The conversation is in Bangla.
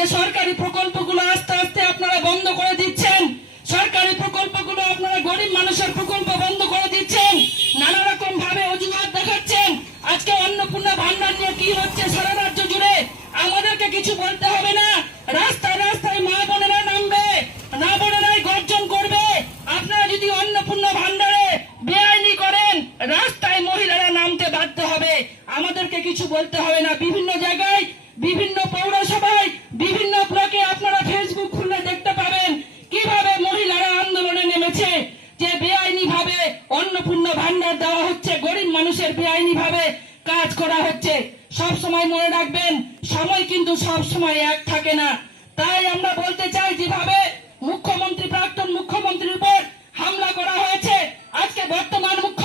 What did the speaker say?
যে সরকারি প্রকল্পগুলো আস্তে আস্তে আপনারা বন্ধ করে দিচ্ছেন, সরকারি প্রকল্পগুলো আপনারা গরিব মানুষের প্রকল্প বন্ধ করে দিচ্ছেন, নানা রকম ভাবে অজুহাত দেখাচ্ছেন। আজকে অন্নপূর্ণা ভান্ডার নিয়ে কি হচ্ছে সারা রাজ্য জুড়ে আমাদেরকে কিছু বলতে হবে না। রাস্তায় রাস্তায় মা বোনেরা নামবে, মা বোনেরাই গর্জন করবে। আপনারা যদি অন্নপূর্ণা ভান্ডারে বেআইনি করেন, রাস্তায় মহিলারা নামতে বাধ্য হবে, আমাদেরকে কিছু বলতে হবে না। বিভিন্ন জায়গায়, বিভিন্ন পৌরসভায়, বিভিন্ন ব্লকে আপনারা ফেসবুক খুলে দেখতে পাবেন কিভাবে মহিলারা আন্দোলনে নেমেছে, যে বেআইনি ভাবে অন্নপূর্ণা ভান্ডার দেওয়া হচ্ছে, গরিব মানুষের বেআইনি ভাবে কাজ করা হচ্ছে। সব সময় মনে রাখবেন, সময় কিন্তু সব সময় এক থাকে না। তাই আমরা বলতে চাই, যেভাবে মুখ্যমন্ত্রী, প্রাক্তন মুখ্যমন্ত্রীর উপর হামলা করা হয়েছে, আজকে বর্তমান মুখ্যমন্ত্রী